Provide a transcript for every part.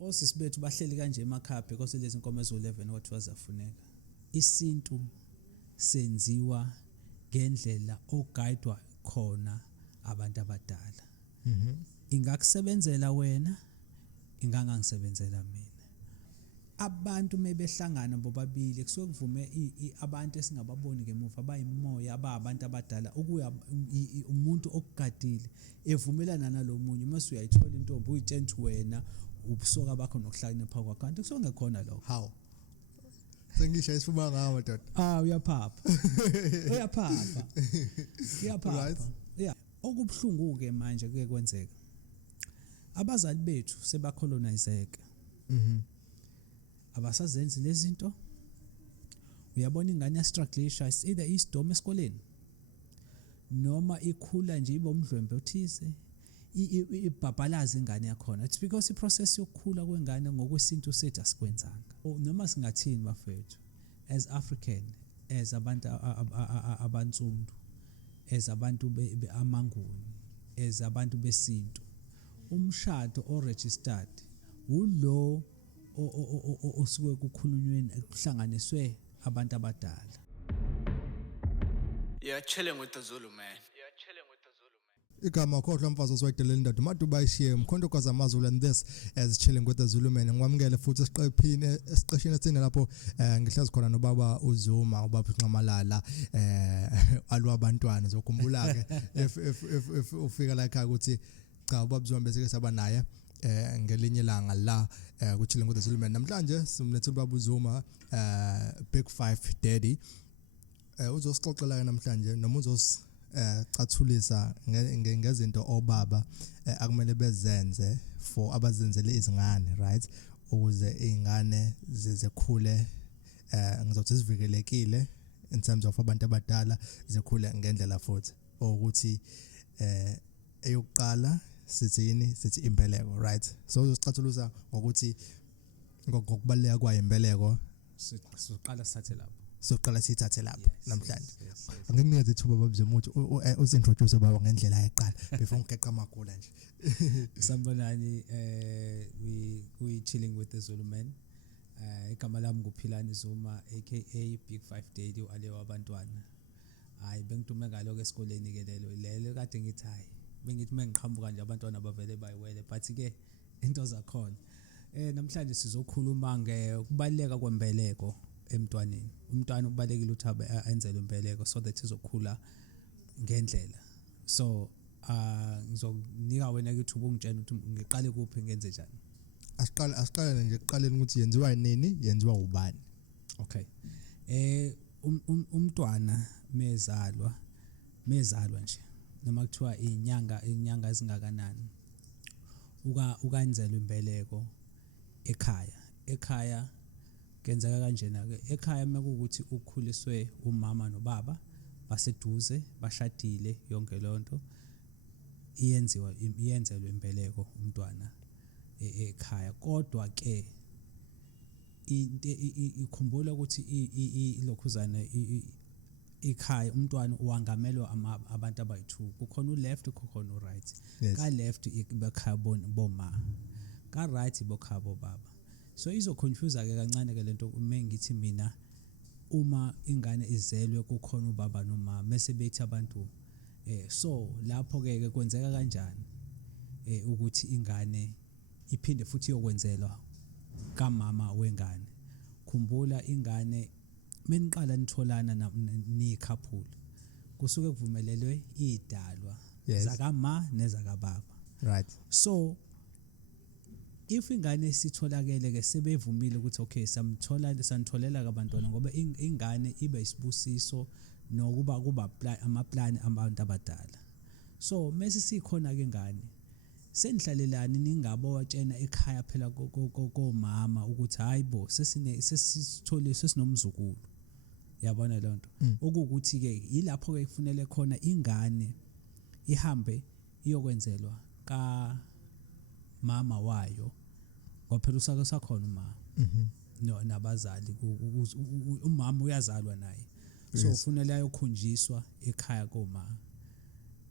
osisi bethu bahleli kanje emakhaya because lezi inkomo ezo11 kwathiwa zafuneka. Isintu senziwa ngendlela oguidwa khona abantu abadala. Ingakusebenzela wena, ingangisebenzela mina. Abantu mebehlangana bobabili kusuke kuvume abantu esingababoni ngemuva abayimoya ababantu abadala ukuya umuntu okugadile evumelana nalomunye mase uyayithola intombi uyitshela wena ubusoka bakho nokuhlakanipha kwakho kanti kusuke ngekhona lokho. How sengisho isifuba ngawo doda. Uyaphapha. Uyaphapha. Yeah. Okubhlungu ke manje kuye kwenzeka. Abazali bethu sebacolonizeke. Abasazenzi lezi zinto. Uyabona ingane yastrugglisha either isidome esikoleni noma ikhula nje ibe umdlwembe othize ibhabhalaza ingane yakhona. It's because iprocess yokukhula kwengane ngokwesintu sethu asikwenzanga. Noma singathini bafethu as African, as abantu abantsundu, as abantu beamanguni, as abantu besintu, umshado o-registered ulo osuke kukhulunyweni kuhlanganiswe abantu abadala. Yeah, chilling with the Zulu man. Igama khohlwa mfazi oswayidelela indoda madu bayishiye umkhonto kwaza amazulu and this as chilling with the Zulu man. Ngwamukele futhi esiqeshini esine lapho ngihlazi khona nobaba uZuma ubaba Nqamalala alwa abantwana zokhumbula ke if ufika la ekhaya ukuthi cha ubaba uZuma bese ke saba naye ngelinye ilanga la ku chilling with the Zulu man. Namhlanje simlethe ubaba uZuma Big 5 Daddy uzosixoxela namhlanje noma cathulisa ngezinto obaba akumele bezenze for abazenzele izingane, right, ukuze izingane zikhule ngizothi sivikelekile in terms of abantu abadala zikhule ngendlela futhi ukuthi eyokuqala sithi imbeleko, right. So uzosicathulusa ngokuthi ngokubaleka kwayo imbeleko siqala sithathe lapho. Soqala sithathe lapho namhlanje. Angikunikeze ithuba baba Zomuthi uzintroduce baba ngendlela eqala before ngigeqa amagula nje. Sanibonani we chilling with the Zulu man. Igama lami nguPhilani Zuma aka Big 5 Daddy ualewa abantwana. Hayi bengitume ngaloko esikoleni ke lelo kade ngithi hayi bengithi mengiqhamuka nje abantwana bavele bayiwele but ke into zakhona. Namhlanje sizokhuluma ngekubaleka kwembeleko emntwaneni. Umntwana ubalekile ukuthi enzelwe imbeleko so that izokhula ngendlela. So ngizokunika wena ithuba ungitshela ukuthi ngiqale kuphi ngenze njani. Asiqale nje kuqaleni ukuthi yenziwa yini yenziwa ubani. Okay. Umntwana mezalwa nje noma kuthiwa inyanga ezingakanani ukanzelwe imbeleko ekhaya kenzeka kanjena ke ekhaya mekuthi ukhuliswe umama nobaba baseduze bashadile yonke lonto iyenzelwe imbeleko umntwana ekhaya kodwa ke ikhumbula ukuthi ilokhuzana ikhaya umntwana uwangamelwa abantu abayi2 kukhona uleft kukhona uright. Ka left bekhaya boma ka right bekhaya bobaba. So izoconfuse ke kancane ke lento mengithi mina uma ingane izelwe kukhona ubaba noma mase bethi abantu so lapho ke kwenzeka kanjani ukuthi ingane iphinde futhi yokwenzelwa kamama wengane. Khumbula ingane meniqala nitholana nikhapula kusuke kuvumelelwe idalwa zakama nezakababa, right. So if ingane sitholakele ke sebevumile ukuthi okay sanitholela kabantwana ngoba ingane ibe isibusiso nokuba amaplan abantu abadala. So mase sikhona ke ingane senihlalelani ningabo watshena ekhaya phela komama ukuthi hayibo sesithole sesinomzukulu. Yabona lonto okuthi ke ilapho ke kufanele khona ingane ihambe iyokwenzelwa ka mama wayo ngoba phela usakhona uma no nabazali umama uyazalwa naye so ufunela ayokhunjiswa ekhaya koma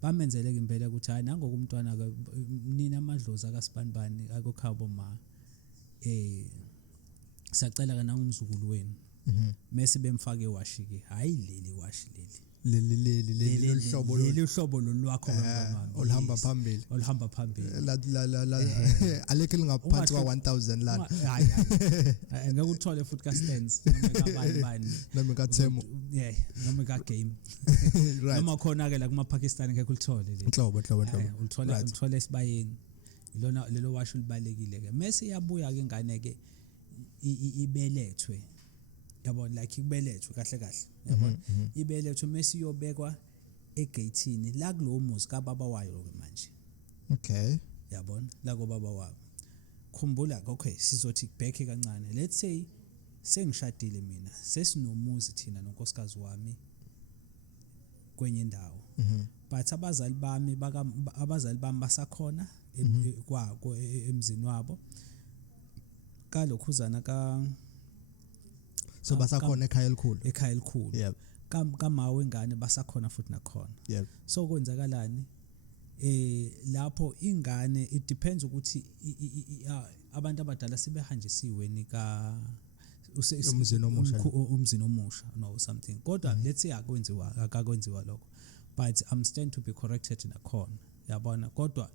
bamenzeleke impela ukuthi hayi nangoku umntwana nina amadlozi akaSibanibani akokhabo ma sacela kana umzukulu wenu mase bemfake ewashi ke hayi leli washi leli uhlobo leli uhlobo lolwakho wami olhamba phambili olhamba phambili la aleke lingaphansi kwa 1000 lana hayi ngeke uthole futhi ka stands noma kabani noma ka Temu noma ka game noma khona ke la kuma Pakistan ngeke ulithole le inhlobo uthola esibayeni ilona lelo washo libalekile ke mase iyabuya ke ingane ke ibelethwe yabona like ibelethwe kahle yabona ibelethwe mase iyobekwa egatini la kulowo muzi kaBaba wayo ke manje okay yabona la koBaba wabo khumbula okay sizothi back kancane let's say sengishadile mina sesinomuzi thina nonkosikazi wami kwenye indawo but abazali bami basakhona kwako emzini wabo kalokhuzana so basakhona ekhaya elikhulu yebo kama wengane basakhona futhi nakhona yebo so kwenzakalani lapho ingane it depends ukuthi abantu abadala sebehanjisiwe nika umzini omusha no something kodwa let's say akakwenziwa lokho but I'm stand to be corrected nakhona yabona kodwa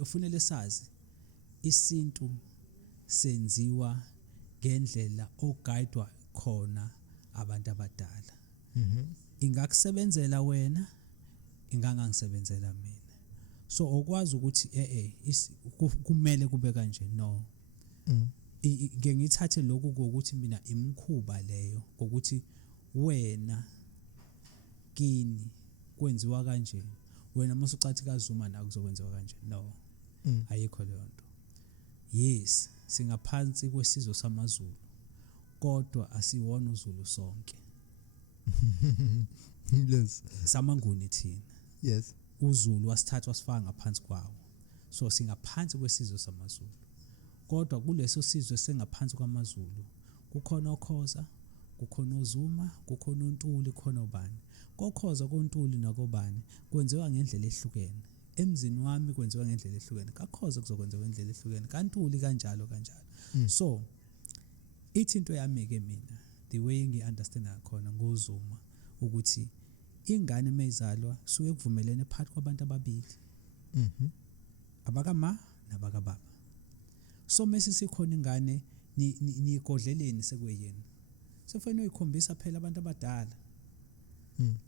ufanele sazi isintu senziwa ngendlela oguidwa khona abantu abadala ingakusebenzela wena ingangisebenzela mina so okwazi ukuthi kumele kube kanje no ngeke ngithathe lokhu ukuthi mina imkhuba leyo ukuthi wena kini kwenziwa kanje wena musucathi kaZuma nakuzokwenziwa kanje no ayikho leyo nto yes singaphansi kwesizwe samaZulu kodwa asiwona uZulu sonke yes samanguni thina yes uZulu wasithatha wasifaka ngaphansi kwawo so singaphansi kwesizwe samaZulu kodwa kuleso sizwe sengaphansi kwamaZulu kukhona oKhoza kukhona uZuma kukhona uNtuli khona ubani kokhoza koNtuli nakobani kwenziwa ngendlela ehlukene emzini wami kwenziwa ngendlela ehlukene kakhoza kuzokwenziwa ngendlela ehlukene kaNtuli kanjalo so ithi into yami ke mina the way ngiunderstand khona ngoZuma ukuthi ingane mayizalwa suke kuvumelene phakathi kwabantu ababili abakama nabakababa so mase sikhona ingane nigodleleni sekuyena sekufanele uyikhombisa phela abantu abadala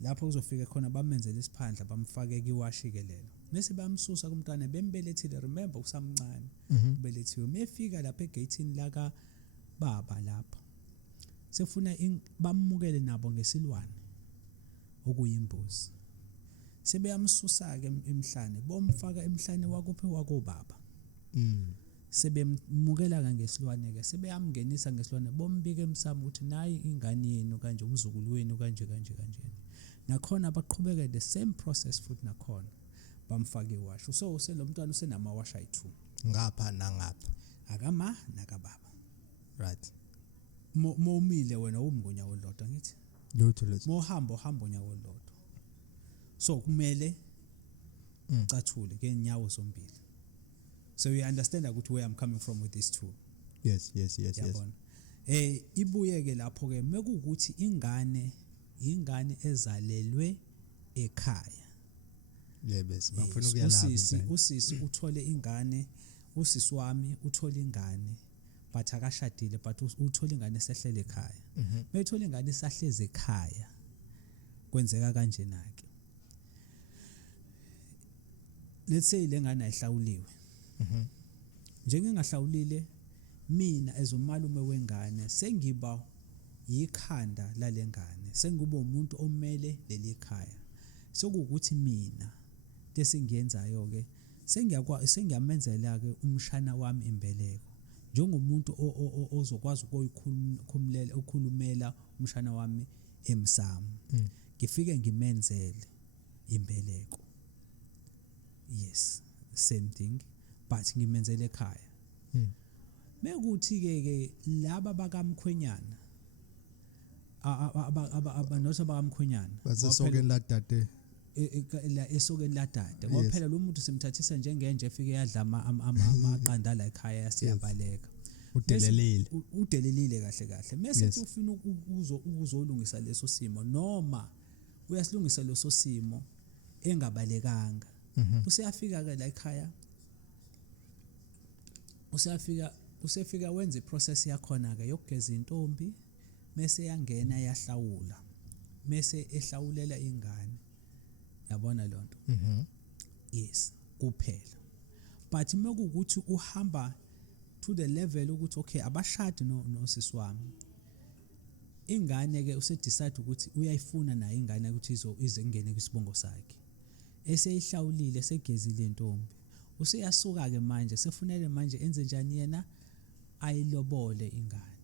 lapho kuzofika khona bamenzele isiphandla bamfake kiwashikelelo mase bayamsusa kumntwana bembelethile remember usamncane ubelethiwe mefika lapha egatini laka baba lapha sefuna bamukele nabo ngesilwane okuyimbuzi sebeyamsusa ke emhlane bomfaka emhlane wakuphi wakobaba sebemukela ngesilwane ke sebeyamngenisa ngesilwane bombike emsamo ukuthi nayi ingane yenu kanje umzukulu wenu kanje nakhona abaqhubeka the same process futhi nakhona bamfake iwash so lo mntwana usenamawash ayi2 ngapha nangapha akama nakababa right momile wena umngonya olodwa ngithi lutho mohamba unyawo olodwa so kumele cathule ke inyawo zombili so you understand ukuthi where I'm coming from with these two yes ibuye ke lapho ke mekukuthi ingane ezalelwe ekhaya yebes bafuna ukuyalapha usisi uthole ingane usisi wami uthole ingane but akashadile but uthola ingane esehlele ekhaya mayithola ingane esahleze ekhaya kwenzeka kanjena ke let's say lengane ayihlawuliwe njengengahlawulile mina ezomalume wengane sengiba yikhanda lalengane sengibe umuntu omele leli khaya sokuthi mina lesengiyenzayo ke sengiyamenzela ke umshana wami imbeleko njengomuntu ozokwazi ukukhulumela umshana wami emsamo ngifike ngimenzele imbeleko yes same thing but ngimenzele ekhaya mekuthi ke laba bakamkhwenyana abanothi bakamkhwenyana basesokeni ladade la esokeni ladade ngoba phela lo muntu simthathisa njengenje efike yadla amaqanda la ekhaya siyabaleka udelelile kahle mase ufuna ukuzolungisa leso simo noma uyasilungisa leso simo engabalekanga useyafika ke la ekhaya usefika wenza iprocess yakhona ke yokugeza intombi mase yangena yahlawula mase ehlawulela ingane yabona lonto yes kuphela but mekukuthi uhamba to the level ukuthi okay abashadi no sisi wami ingane ke usedecide ukuthi uyayifuna nayo ingane ukuthi izengene kwisibongo sakhe eseyihlawulile segezile intombi useyasuka ke manje sefunele manje enze njani yena ayilobole ingane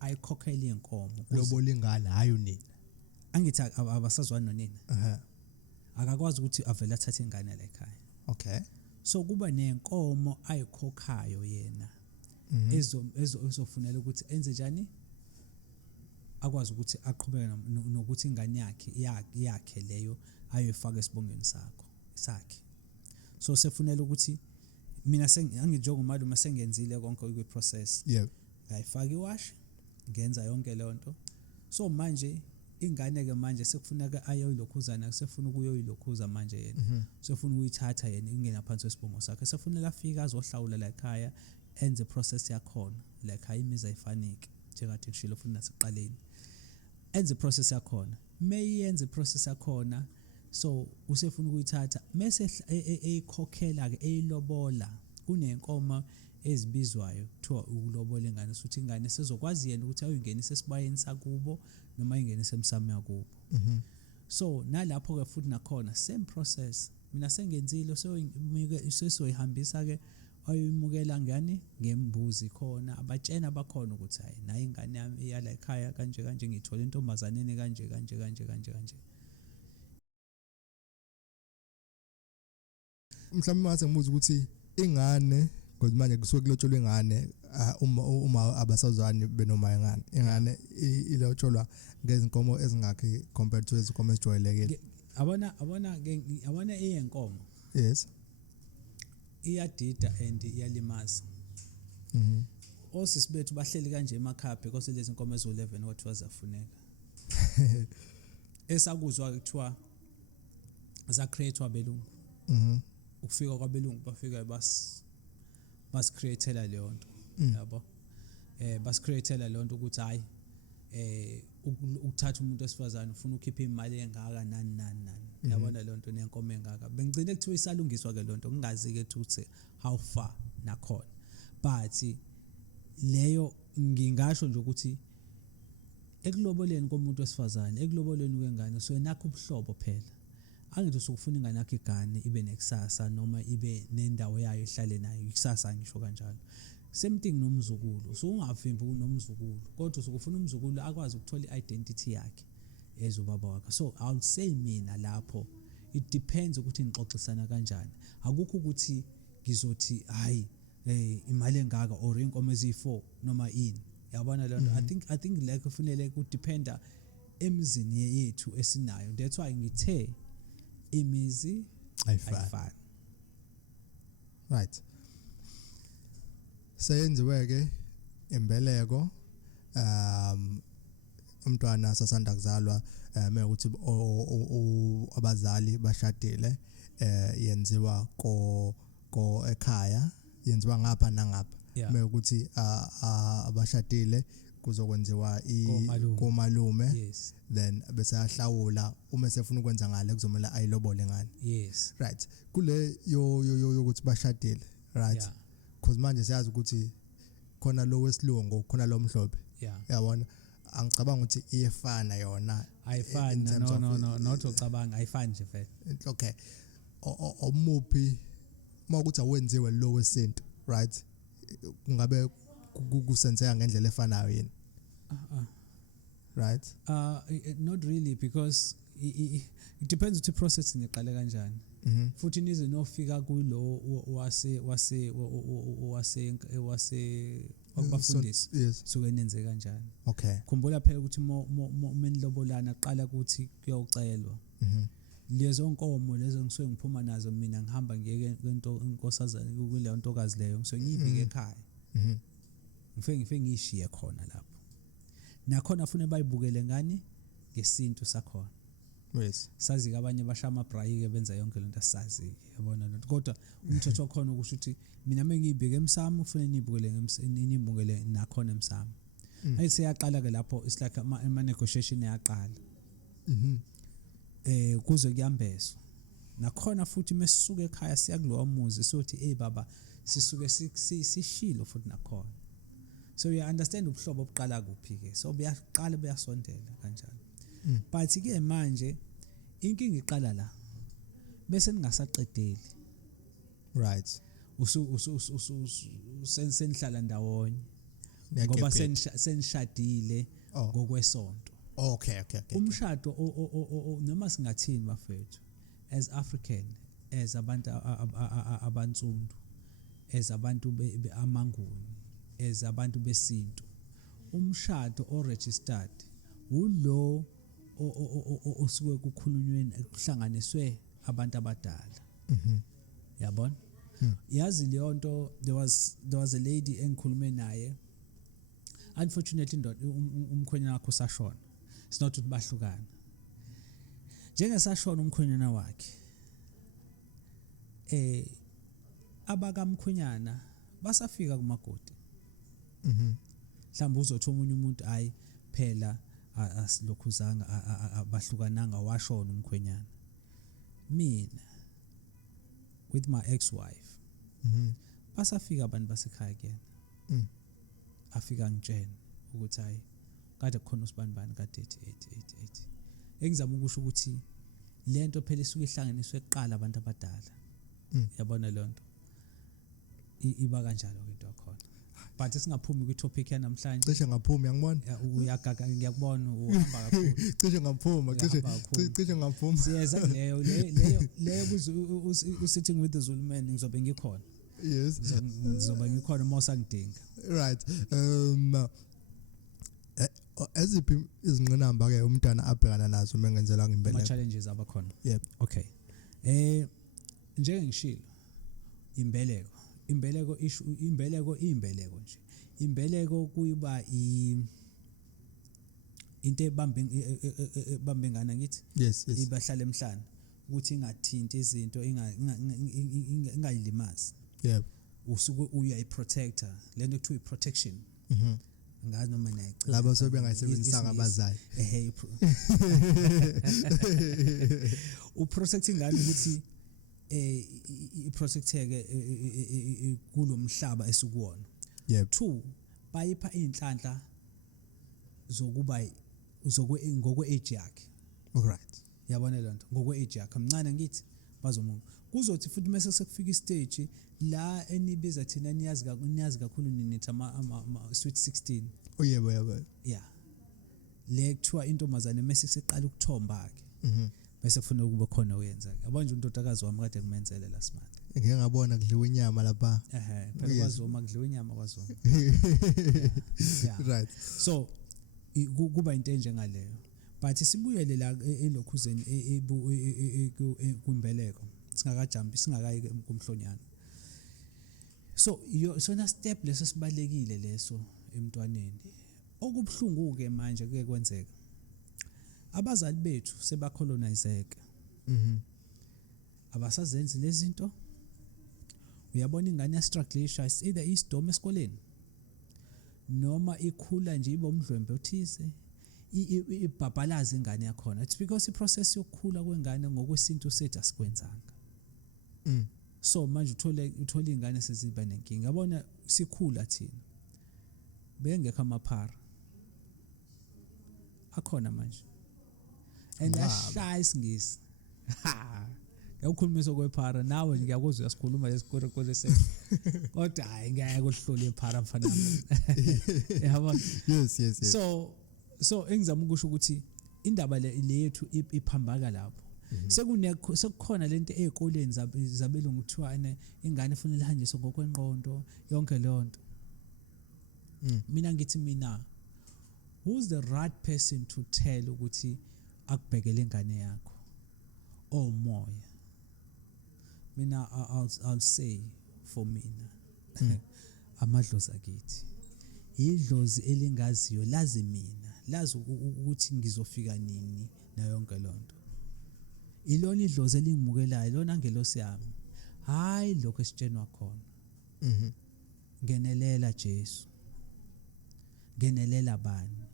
ayikhokhele inkomo lobola ingane hayo nina angithi abasazwana nonina akakwazi ukuthi avele athathe ingane la ekhaya okay so kuba nenkomo ayikhokhayo yena ezofunela ukuthi enze njani akwazi ukuthi aqhubeke nokuthi ingane yakhe leyo ayoyifaka esibongweni sakhe so sefunela ukuthi mina angijoga umalume sengenzile konke kwiprocess ngayifaka iwash ngenza yonke lonto so manje ingane ke manje sekufuneka ayoyilokhuzana sefuna ukuyoyilokhuza manje yena sefuna ukuyithatha yena ingena phansi kwesibongo sakhe sefunela afika azohlawula la ekhaya enze process yakhona la ekhaya imiza ifanike njengade ngishilo futhi nasekuqaleni enze process yakhona mayenze iprocess yakhona so usefuna ukuyithatha mase eyikhokhela ke eyilobola kunenkomo ezibizwayo kuthiwa ukulobola ingane ukuthi ingane sezokwazi yena ukuthi ayingenise esibayeni sakubo noma ingenise emsamo yakubo so nalapho ke futhi nakhona same process mina sengenzile sesoyihambisa ke ayimukela ngani ngembuzi khona abatshena bakhona ukuthi hayi nayi ingane yami iyala ekhaya kanje ngithola intombazaneni kanje mhlawumbe mase ngibuza ukuthi ingane ngoba manje kusuke kulotsholwa ingane uma abasazwani benoma ingane ilotsholwa ngezinkomo ezingakhi compared to izinkomo ezijwayelekile abona iyenkomo yes iyadida and iyalimaza osisi bethu bahleli kanje emakhaya because lezi inkomo ezo11 what was afuneka esakuzwa kuthiwa za create wabelungu ukufika kwabelungu bafika bas createela leyo nto yabo bas createela leyo nto ukuthi hayi ukuthatha umuntu wesifazane ufuna ukhipha imali engaka nani yabona leyo nto nenkomo engaka bengicine kuthiwa isalungiswa ke leyo nto ngingazi ke ukuthi how far nakhona but leyo ngingasho nje ukuthi ekuloboleni komuntu wesifazane ekuloboleni kwengane so nakho ubuhlobo phela angithi usukufuna ingane yakhe igane ibe nekusasa noma ibe nendawo yayo ehlale nayo ikusasa ngisho kanjalo same thing nomzukulu so ungavimbi unomzukulu kodwa usukufuna umzukulu akwazi ukuthola identity yakhe ezobaba wakhe so I'll say mina lapho it depends ukuthi ngixoxisana kanjani akukho ukuthi ngizothi hayi imali engaka or inkomo ezi4 noma ini yabona lento I think like kufanele kudependa emizini yethu esinayo that's why ngithe imizi ayifani right seyenziwe ke embeleko umntwana sasanda kuzalwa mekuthi abazali bashadile yenziwa ko ekhaya yenziwa ngapha nangapha mekuthi abashadile kuzokwenziwa komalume yes then bese ahlawula uma sefuna ukwenza ngale kuzomela ayilobole ngane yes right kule yo ukuthi bashadile right because manje siyazi ukuthi khona lo wesilungu khona lo mhlophe yabona angicabanga ukuthi iyefana yona ayifani no not ucabanga ayifani nje vele okay omuphi mawukuthi awenziwe lo wesintu right kungabe kusenzeka ngendlela efanayo yini right not really because it depends ukuthi process niqale kanjani futhi nize nofika kulo wase akubafundisi suke nenze kanjani okay khumbula phela ukuthi menilobolana qala ukuthi kuyocelwa lezo nkomo lezo ngisuke ngiphuma nazo mina ngihamba ngiyeke kwento inkosazana kuleyo ntokazi leyo ngisuke ngiyibike ekhaya ngifike ngishiye khona lapho nakhona fune bayibukele ngani ngesintu sakhona yes sazi ke abanye basha amabrayi ke benza yonke lento asazi yabona lento kodwa umthetho wakhona ukusho ukuthi mina mengiyibheke emsamo ufune nibukele nakhona emsamo ayise yaqala ke lapho it's like ama negotiation yaqala kuze kuyambezwa nakhona futhi mesisuka ekhaya siya kulowa muzi sothi baba sisuke sishilo futhi nakhona so you understand ubuhlobo obuqala kuphi ke so buyaqala buyasondela kanjalo but ke manje inkinga iqala la bese ningasaqedeli right senihlala ndawonye ngoba senishadile ngokwesonto okay umshado noma singathini bafethu as African as abantu abantsundu as abantu amanguni as abantu besintu umshado o-registered ulo osuke kukhulunyweni kuhlanganiswe abantu abadala yabona yazi leyo nto there was a lady engikhulume naye unfortunately umkhwenyana wakhe usashona it's not ukuthi bahlukana njengesashona umkhwenyana wakhe abakamkhwenyana basafika kumagodi mhlawumbe uzothi omunye umuntu hayi phela asilokhuzanga abahlukananga washona umkhwenyana mina with my ex-wife basafika abantu basekhaya kuyena afika ngitshena ukuthi hayi kade kukhona usibanibani kade ethi engizama ukusho ukuthi lento phela isuke ihlanganiswe eqala abantu abadala yabona lonto iba kanjalo into yakhona but singaphumi kwi-topic yanamhlanje cishe ngaphuma uyangibona uyagaga ngiyakubona uhamba kakhulu cishe ngaphuma cishe ngaphuma siyeza leyo sitting with the Zulu man ngizobe ngikhona yes ngizobe ngikhona mosa ngidinga right eziphi izingqinamba ke umntana abhekana nazo mengenzela ngimbeleko ama challenges abakhona yep okay njenge ngishilo imbeleko nje imbeleko kuyiba into ebambengana ngithi yes ibahlala emhlanje ukuthi ingathinti izinto ingayilimazi yep usuke uyayiprotector lento kuthiwa iprotection ngazi noma nayicha labo sebengayisebenzisa abazali uprotecting ngani ukuthi iprotecteke kulomhlaba esikuwona yep 2 bayipha inhlanhla zokuba ngokwe age yakhe alright yabona lento ngokwe age yakhe mncane ngithi bazomunga kuzothi futhi mase sekufika istage la enibiza thina niyazi kakhulu nithi ama sweet 16 yebo yeah le kuthiwa intombazane mase seqala ukuthomba ke bese kufuna ukuba khona uyenza yabona untotakazi wami kade kumenzele la simanje ngeke ngabona kudliwa inyama lapha phela kwazoma kudliwa inyama kwazoma right so kuba into enjengaleyo but sibuyele la elokhuzeni kwimbeleko singakajampi singakayi kumhlonyana so sona step leso sibalekile leso emntwaneni okubhlungu ke manje kuke kwenzeka abazali bethu sebacolonizeka abasazenzi lezi zinto uyabona ingane yastrugglisha either isdom esikoleni noma ikhula nje ibe umdlwembe othize ibhabhalaza ingane yakhona it's because iprocess yokukhula kwengane ngokwesintu sethu asikwenzanga so manje uthola ingane seziba nenkinga yabona sikhula thina bengekho amaphara akhona manje and ashaya isingisi ngiyawukhulumisa kwephara nawe ngiyakuzwa uyasikhuluma lesikole sethu kodwa hayi ngeke ukuhlole iphara mfana yabona yes so engizama ukusho ukuthi indaba le yethu iphambaka lapho sekukhona lento ezikoleni zabelungu kuthiwa ingane ifanele ihanjiswe ngokwenqondo yonke lonto mina ngithi who's the right person to tell ukuthi akubhekele ingane yakho moya mina I'll say for mina amadlozi akithi idlozi elingaziyo lazi mina lazi ukuthi ngizofika nini na yonke lonto ilona idlozi elingimukelayo lona angelosi yami hayi lokho esitshenwa khona ngenelela Jesu ngenelela bani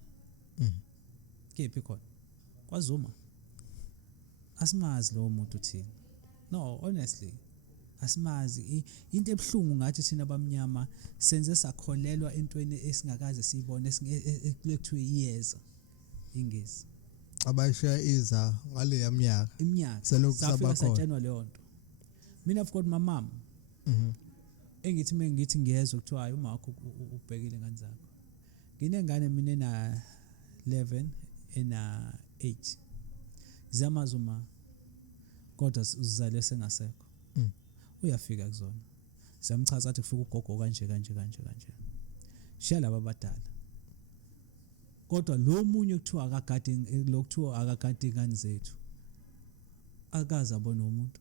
kephi khona kwaZuma asimazi lo muntu uthini no honestly asimazi into ebhlungu ngathi thina abamnyama senze sakholelwa entweni esingakaze siyibone ekulekuthiwe iyeza ingezi abayishiya iza ngale iminyaka selokhu safika sabakhona satshenwa le nto mina I've got my mom engithi mengithi ngiyezwa kuthiwa hayi umakho ubhekile ngane zakho nginengane mina ena 11 ena 8 zamazuma kodwa uzizale sengasekho uyafika kuzona siyamchaza athi kufika ugogo kanje shiya laba abadala kodwa lo munye kuthiwa akagadi lokuthiwa akagadi ingane zethu akaza abona umuntu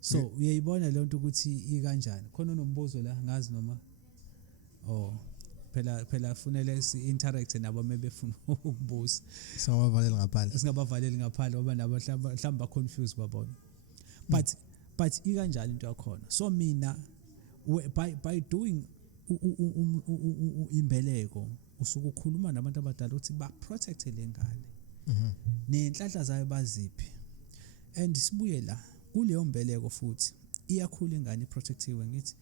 so uyayibona le nto ukuthi ikanjani khona unombuzo la ngazi noma phela kufanele si-interact nabo mebefuna ukubuza singabavaleli ngaphandle ngoba nabo mhlawumbe ba-confuse babona but ikanjani into yakhona so mina by doing imbeleko usuke ukhuluma nabantu abadala ukuthi ba-protecte le ngane nenhlanhla zayo baziphi and sibuye la kuleyo mbeleko futhi iyakhula ingane iprotectiwe ngithi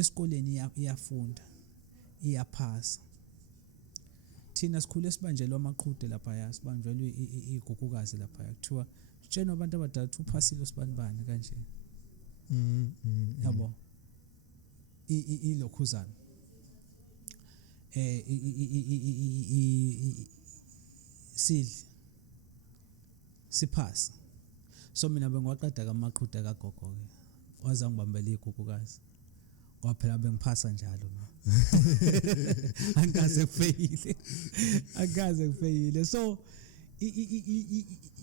esikoleni iyafunda iyaphasa thina sikhule sibanjelwa amaqhude lapha yasibanjelwe igugukazi lapha kuthiwa tshena abantu abadala ukuthi uphasile sibanibani kanje yabo ilokhuzana sidli siphasa so mina bengiwaqeda kamaqhude kagogo ke waza ngibambela igugukazi ngoba phela bengiphasa njalo ma angikaze kufeyile so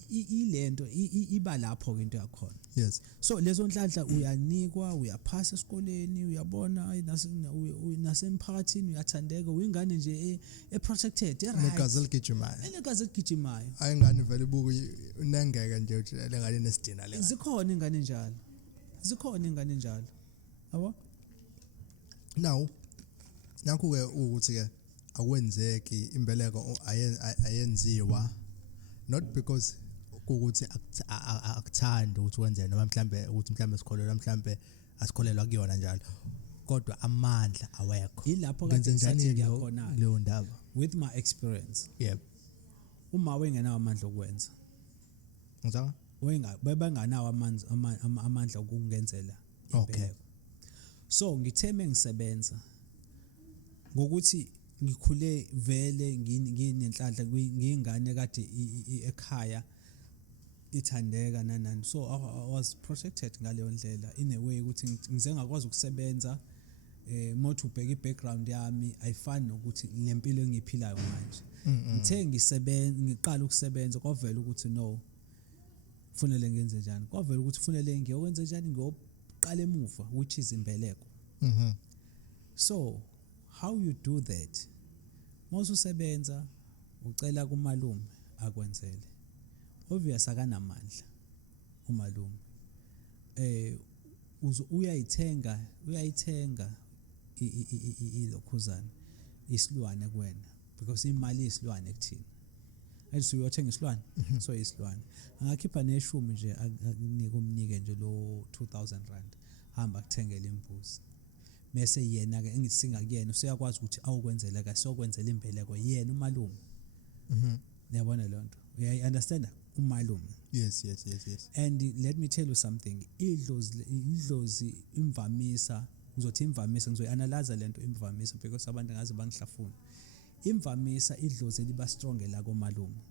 ilento iba lapho ke into yakhona yes so lezo nhlanhla uyanikwa uyaphasa esikoleni uyabona nasemphakathini uyathandeka uyingane nje eprotected negazi eligijimayo ayingane vele ibuku unengeke nje lengane nesidina le zikhona ingane njalo yabo now nakho ke ukuthi ke akwenzeki imbeleko ayenziwa not because ukuthi akuthanda ukuthi wenze noma mhlambe sikholelwa asikholelwa kuyona njalo kodwa amandla awekho ilapho kade ngisathi ngiyakhona leyo ndaba with my experience yep uma wengenawo amandla okwenza ngizwa bebenganawo amandla okungenzela okay so ngitheme ngisebenza ngokuthi ngikhule vele nginenhlanhla ngingane kade ekhaya ithandeka nanani so I was protected ngaleyo ndlela in a way ukuthi ngize ngakwazi ukusebenza mothi ubheka ibackground yami ayifani nokuthi lempilo engiphilayo manje ngithe ngiqala ukusebenza kwavela ukuthi no kufanele ngenze njani kwavela ukuthi kufanele ngiyokwenza njani ngiyoqala emuva which is imbeleko so how you do that mawususebenza ucela kumalume akwenzele obvious akanamandla umalume uyayithenga ilokhuzana isilwane kuwena because imali isilwane kuthina ayithi uyothenga isilwane so isilwane angakhipha neshumi nje akunika umnike nje lo 2000 rand hamba kuthengele imbuzi bese yena ke engisinga kuyena useyakwazi ukuthi awukwenzela ka sokwenzela imbeleko yena umalume uyabona lonto you understand umalume yes and let me tell you something idlozi imvamisa ngizothi imvamisa ngizoyanalyze lento imvamisa because abantu ngaze bangihlafuna imvamisa idlozi liba strong la komalume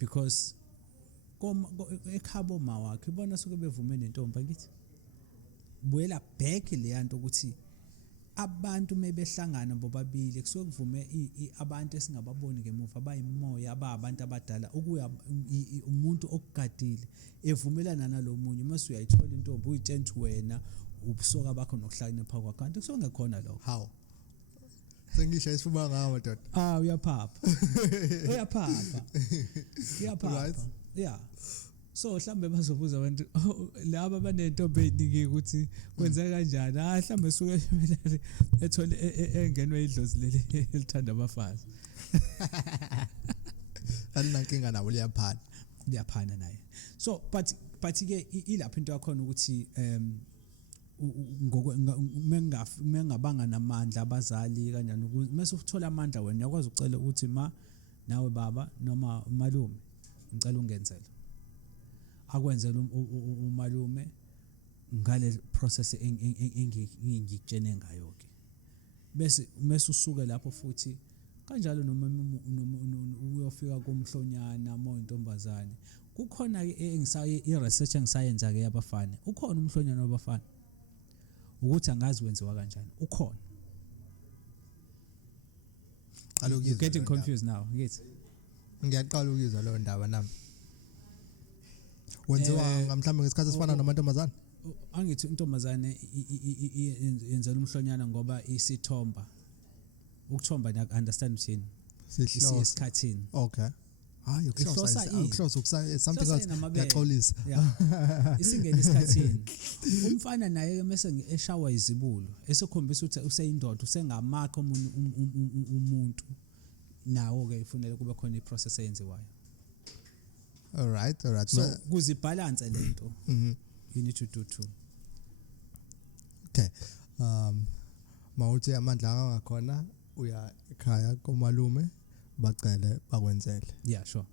because ekhabo mawakhe ibona soke bevume nentombi ngithi buyela back le yanto ukuthi abantu mebehlangana bobabili kusuke kuvume abantu esingababoni ngemuva abayimoya ababantu abadala ukuya umuntu okugadile evumelana nalomunye mase uyayithola intombi uyitshela wena ubusoka bakho nokuhlakanipha kwakho kanti kusuke ngekhona lokho how sengisho isifuba ngawo doda uyaphapha Right. yeah so mhlambe bazobuza abantu laba banentombi eziningi ukuthi kwenzeka kanjani mhlambe suke ethole engenwe idlozi leli elithanda abafazi alinankinga nawo liyaphana naye so but ke ilapho into yakhona ukuthi mengabanga namandla abazali kanjani ukuthi mase uthola amandla wena uyakwazi ucela ukuthi nawe baba noma umalume ngicela ungenzele akwenzele umalume ngale process engikutshene ngayo ke bese usuke lapho futhi kanjalo noma uyofika kumhlonyana moyintombazane kukhona i-research engisayenza ke yabafana ukhona umhlonyana wabafana ukuthi angazi wenziwa kanjani ukhona you're getting confused now ngithi ngiyaqala ukuzwa lo ndaba nami wenziwa mhlawumbe ngesikhathi esifana namantombazane angithi intombazane yenzela umhlonyana ngoba isithomba ukuthomba na understand uthini isikhathini okay hayi ukuhlosa something else yaxolisa isingena isikhathini umfana naye mase eshawa izibulo esekhombisa ukuthi useyindoda usengamakho umuntu nawo ke ifunele kube khona iprocess eyenziwayo all right so kuzibalance lento you need to do too okay mawuthi amandla angakhona uya ekhaya komalume bacele bakwenzele yeah sure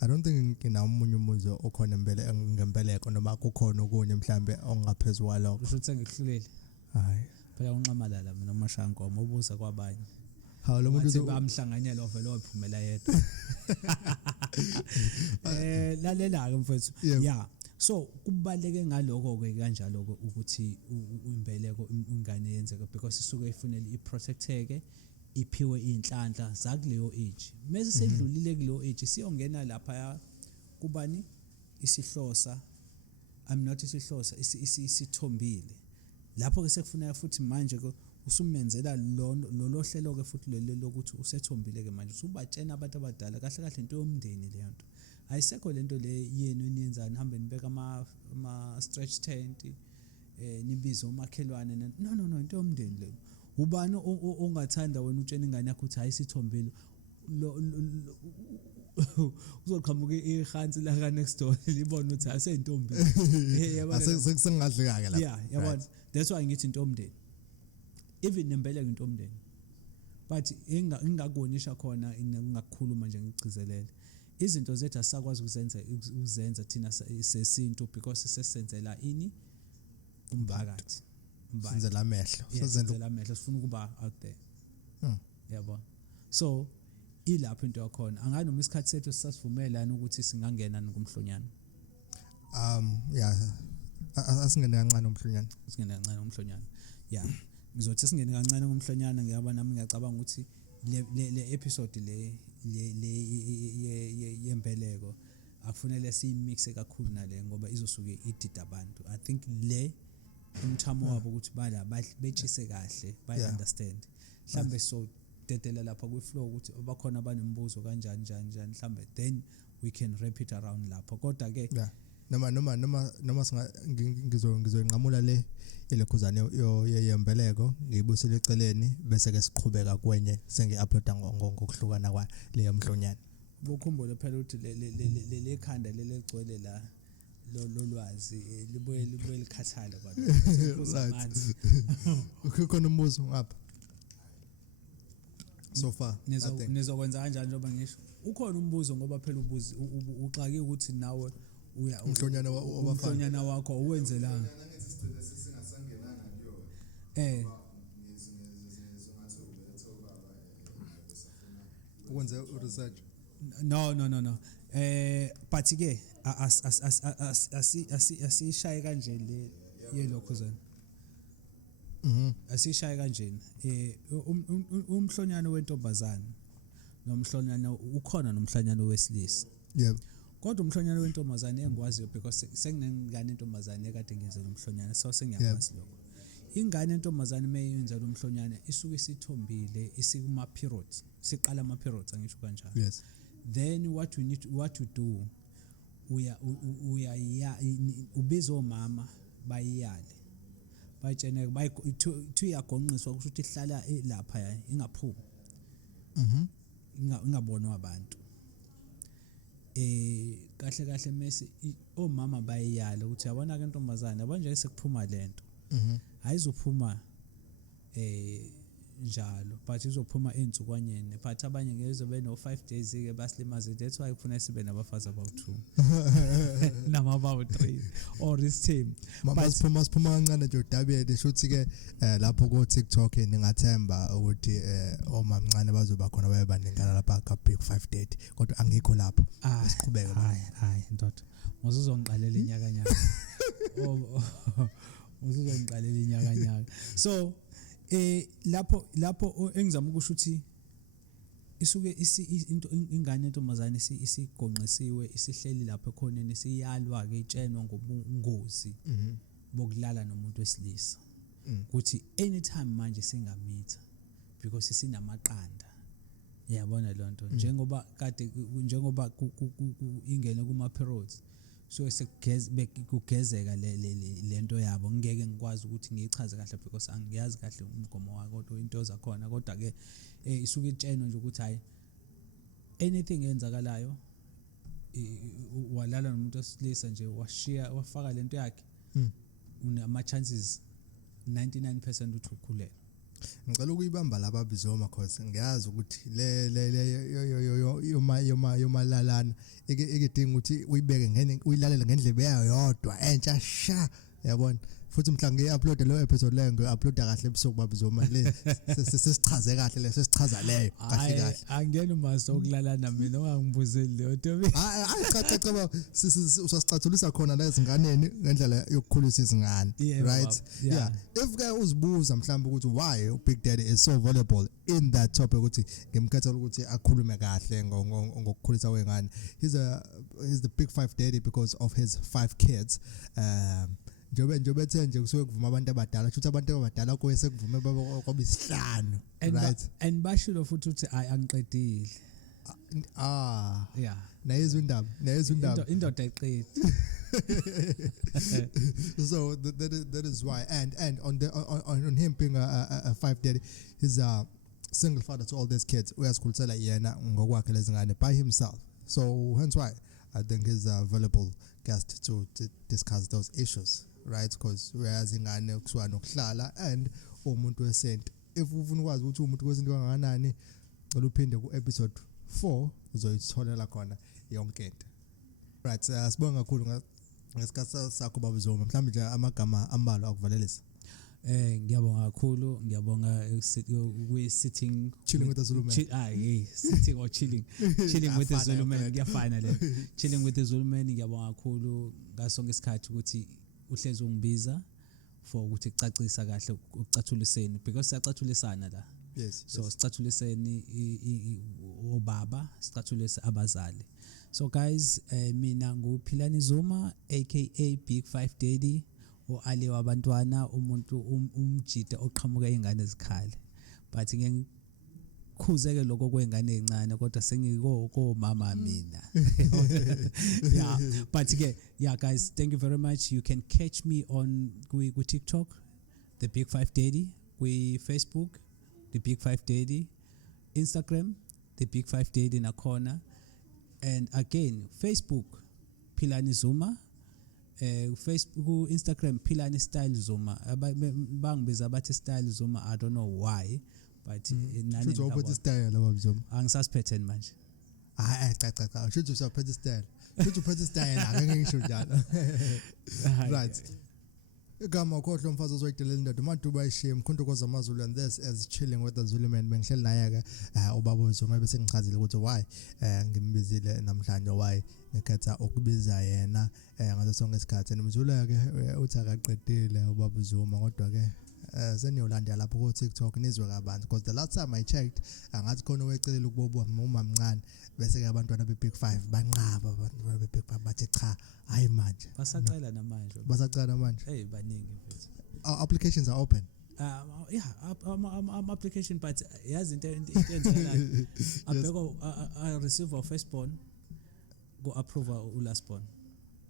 I don't think nginamunye umuzo okhona ngempeleko noma kukhona okunye mhlambe ongaphezulu kwalokho kusho ukuthi ngikuhluleli hayi phela unqamalala mina uMashankomo ubuza kwabanye hawu lo muntu bamhlanganyela ovela waphumela yedwa lalela ke mfethu yeah so kubaleke ngaloko ke kanjalo ke ukuthi imbeleko ingane yenzeke because isuke ifunela iprotecteke iphiwe inhlanhla zakuleyo age mase sedlulile kuleyo age siyongena lapha kubani isihlosa I'm not isihlosa isithombile lapho ke sekufuneka futhi manje ke usumenzela lo hlelo ke futhi lelo lokuthi usethombile ke manje usubatshena abantu abadala kahle kahle into yomndeni leyo nto ayisekho lento le yenu eniyenzani nihambe nibeka ama stretch tent nibize umakhelwane no into yomndeni leyo ubani ongathanda wena utshena ingane yakho ukuthi ayisithombile uzoqhamuka ihansi la ka next door libona ukuthi aseyintombi asesengadleka ke lapha yeah yabona that's why ngithi intomdeni even nembeleko intomdeni but ingakuonisha khona ingakukhuluma nje ngigcizelele izinto zethu asakwazi ukuzenza thina sesintu because sesenzela ini umphakathi senzela amehlo senzela amehlo sifuna ukuba out there yabona so ilapho into yakhona angani noma isikhathi sethu sisasivumelana ukuthi singangena ngomhlonyana yeah asingene kancane umhlonyana singene kancane umhlonyana yeah ngizothi singene kancane ngomhlonyana ngiyaba nami ngiyacabanga ukuthi le episode le yembeleko akufanele siyimixe kakhulu nale ngoba izosuke idida abantu I think le umthamo wabo ukuthi bala betshise kahle bay understand mhlambe so dedela lapha ku flow ukuthi abakhona abanembuzo kanjani njani mhlambe then we can wrap it around lapho kodwa ke noma ngizoyinqamula le ilekhuzane yembeleko ngiyibusele eceleni bese ke siqhubeka kwenye sengi-uploada ngokuhlukana kwa leyo mhlonyana bokhumbule phela ukuthi le khanda lelegcwele la lolwazi libuye likhathale kwamanzi ukhona umbuzo ngapha so far nizokwenza kanjani njengoba ngisho ukhona umbuzo ngoba phela ubuzi uxake ukuthi nawe uya umhlonyana wakho owenzelanga ukwenza research no but ke asishaye kanje le yelokhuzana asishaye kanjeni umhlonyana wentombazana nomhlonyana ukhona nomhlonyana wesilisa yebo kodwa umhlonyana wentombazane engikwaziyo because senginengane entombazane ekade ngenza umhlonyana so sengiyakwazi lokho ingane entombazane mayenza lo mhlonyana isuke isithombile isikuma periods siqala ama periods angisho kanjalo yes then what you do uya ubiza omama bayiyale bayitshene bayithu yagonqiswa ukuthi ihlala lapha ingaphumi ingabonwa abantu kahle mase omama bayiyala ukuthi yabona ke intombazane abanje sekuphuma lento ayizophuma njalo but izophuma ensukwanyeni but abanye ngezobe no 5 days ke basilimaze that's why kufuna sibe nabafazi about 2 nama about 3 or this team masiphuma kancane nje udabiyele shuthi ke lapho ku TikTok ningathemba ukuthi omamncane bazoba khona bayebaningana lapha ka Big 530 kodwa angikho lapho siqhubeke hayi ndoda ngizozongiqalela inyakanyaka ngizozongiqalela inyakanyaka so lapho engizama ukusho ukuthi isuke into ingane entombazane isigonqisiwe isihleli lapho ekhoneni siyalwa ke itshenwa ngobungozi bokulala nomuntu wesilisa ukuthi anytime manje singamitha because sinamaqanda yabona lonto njengoba ingene kuma periods so kugezeka lento yabo ngeke ngikwazi ukuthi ngiyichaze kahle because angiyazi kahle umgomo wako kodwa into zakhona kodwa ke isuke itsheno nje ukuthi hayi anything eyenzakalayo walala nomuntu wesilisa nje wafaka lento yakhe unama chances 99% ukuthi ukhulela ngicela ukuyibamba laba bizoma cause ngiyazi ukuthi yomalalana ekidinga ukuthi uyibeke uyilalele ngendlebe yayo yodwa entsha sha yabona futhi mhla ngiyi-upload lo episode leyo ngi-uploada kahle ebusuku babizoma le sesichaze kahle le sesichaza leyo kahle angiyena mase okulalana mina ungangibuzeli leyo nto cha usasicathulisa khona la ezinganeni ngendlela yokukhulisa izingane right yeah if ke uzibuza mhlawumbe ukuthi why Big Daddy is so valuable in that topic ukuthi ngimkhethela ukuthi akhulume kahle ngokukhulisa kwengane he's the Big 5 Daddy because of his 5 kids njobe nje kusuke kuvuma abantu abadala futhi abantu abadala kwese kuvume kwaba isihlanu right and bashilo futhi uthi angiqedile yeah nayizwe indaba indoda eqedi so that is why and on him being a 5 daddy he's a single father to all these kids uyazikhulisela yena ngokwakhe lezingane by himself so hence why I think he's a valuable guest to discuss those issues right because uyazi ingane kusuka nokuhlala and umuntu wesente if ufuna ukwazi ukuthi umuntu wesente kangakanani cela uphinde ku episode 4 uzoyitholela khona yonke into right sibonga kakhulu ngesikhathi sakho babuzoma mhlawumbe nje amagama ambalwa akuvalelisa ngiyabonga kakhulu ngiyabonga sitting with the Zulu man sitting or chilling with the Zulu man kuyafana le chilling with the Zulu man ngiyabonga kakhulu ngasonke isikhathi ukuthi uhlezi ungibiza for ukuthi icacisa kahle ukucathuliseni because siyacathulisana la yes so sicathuliseni obaba sicathulise abazali so guys mina nguPhilani Zuma aka Big 5 Daddy Ali wabantwana umuntu umjida oqhamuka ingane ezikhali but ngikhuzeke lokho kwengane ezincane kodwa sengiko mama mina yeah but yeah guys thank you very much you can catch me on ku TikTok the Big 5 Daddy ku Facebook the Big 5 Daddy Instagram the Big 5 Daddy nakhona and again Facebook Philani Zuma Facebook Instagram Philani Style Zuma bangibiza bathi Style Zuma I don't know why but nani futhi uphethe style laba Zuma angisasiphethe manje cha futhi usaphethe style futhi uphethe style ake ngisho njalo right igama ukhohlo umfazi ozoyidelela indoda uMaduba ishiye mkhonto koza amazulu and this as chilling with the Zulu man bengihleli naye ke ubaba Zuma bese ngichazile ukuthi why ngimbizile namhlanje why ngekhetha ukubiza yena ngaso sonke isikhathi nomzulu ke uthi akaqedile ubaba Zuma kodwa ke seniyolanda lapho ku TikTok nizwe kabanzi because the last time I checked angathi khona owecelela ukuboba umamncane bese ke abantwana be Big 5 banqaba abantwana be Big 5 bathi cha hayi manje basacela namanje basacela manje baningi mfethu our applications are open. Application but yazi into enzela abheko I receive our firstborn go approve our lastborn.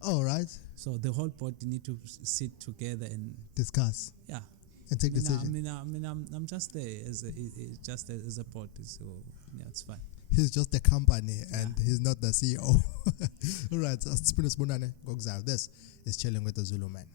All right. So the whole board need to sit together and discuss. Yeah. And take decision. I'm just there just as a board, so yeah, it's fine. He's just the company and he's not the CEO. All right. This is Chilling with the Zulu Man.